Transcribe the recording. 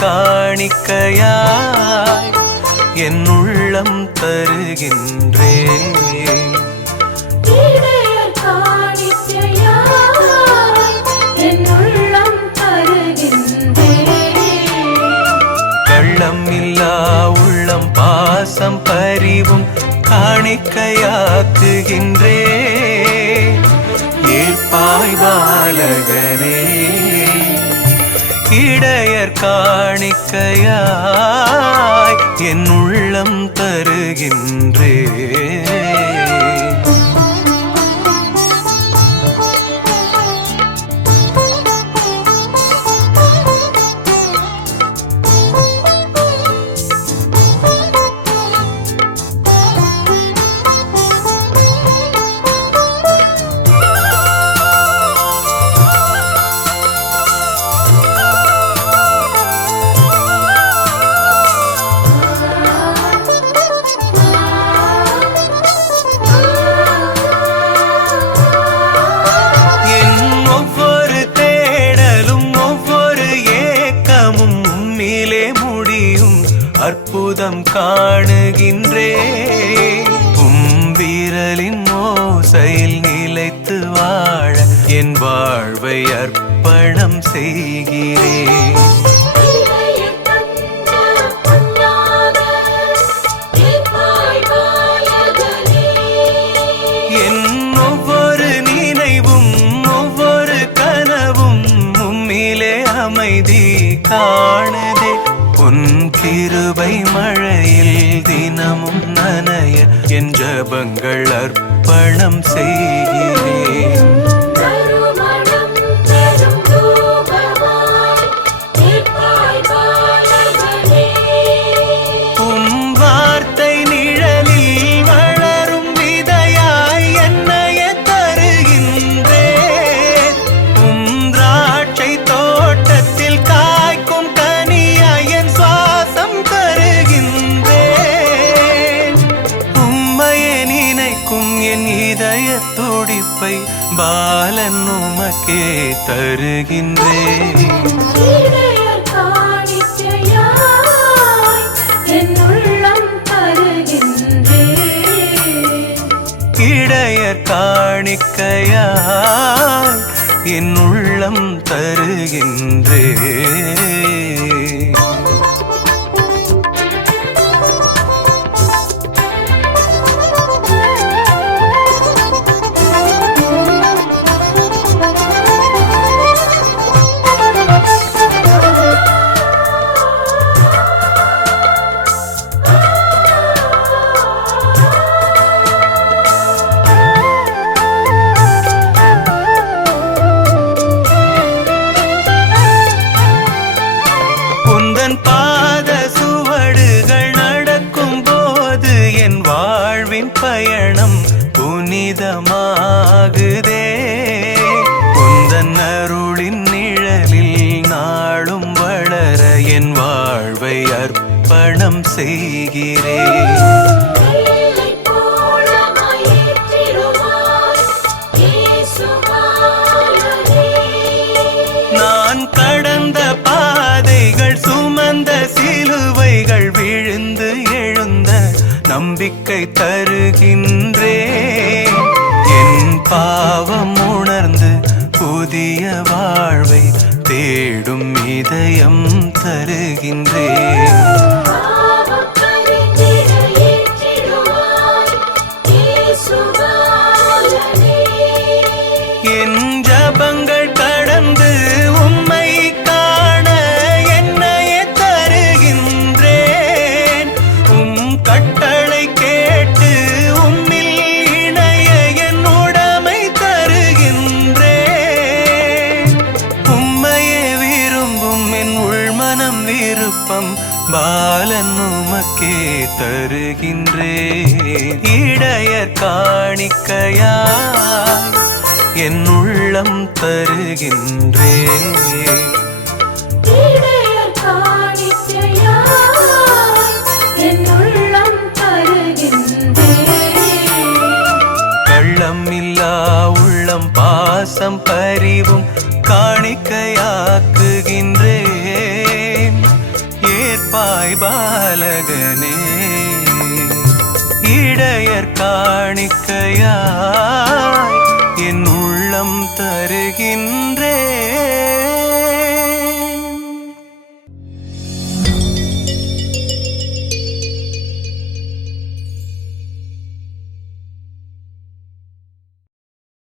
காணிக்கையாய் என் உள்ளம் தருகின்றேன். கள்ளம் இல்லா உள்ளம் பாசம் பரிவும் காணிக்கையாக்குகின்றே. ஏற்பாய் பாலகனே. இடையர் காணிக்கையாய் என் உள்ளம் தருகின்றே உலகம் காணுகின்றே. உம் விரலின் மோசையில் நிலைத்து வாழ என் வாழ்வை அர்ப்பணம் செய்கிறேன் இடையர் அமைதி காணுதே. உன் கிருபை மழையில் தினமும் நனைய என் ஜபங்கள் அர்ப்பணம் செய்கிறேன். வாய்ப்பை பாலன் உமக்கே தருகின்றேன் இடையர் காணிக்கையாய் என் உள்ளம் தருகின்றேன். புனிதமாகுதே உந்தன் அருளின் நிழலில் நாளும் வளர என் வாழ்வை அர்ப்பணம் செய்கிறேன் நான் கடந்த பாதைகள் சுமந்த சிலுவைகள் விழுந்து எழுந்த நம்பிக்கை தருகின்றேன் பாவம் உணர்ந்து புதிய வாழ்வை தேடும் இதயம் தருகின்றேன் பாவம் என் ஜபங்கள் கடந்து உம்மை காண என்னையே தருகின்றேன். உம் விருப்பம் பாலன் உமக்கே தருகின்றேன். இடையர் காணிக்கையாய் என் உள்ளம் தருகின்றேன். உள்ளம் பாசம் பரிவும் காணிக்கையாக்குகின்றேன் பாலகனே இடையர் காணிக்கையாய் என் உள்ளம் தருகின்ற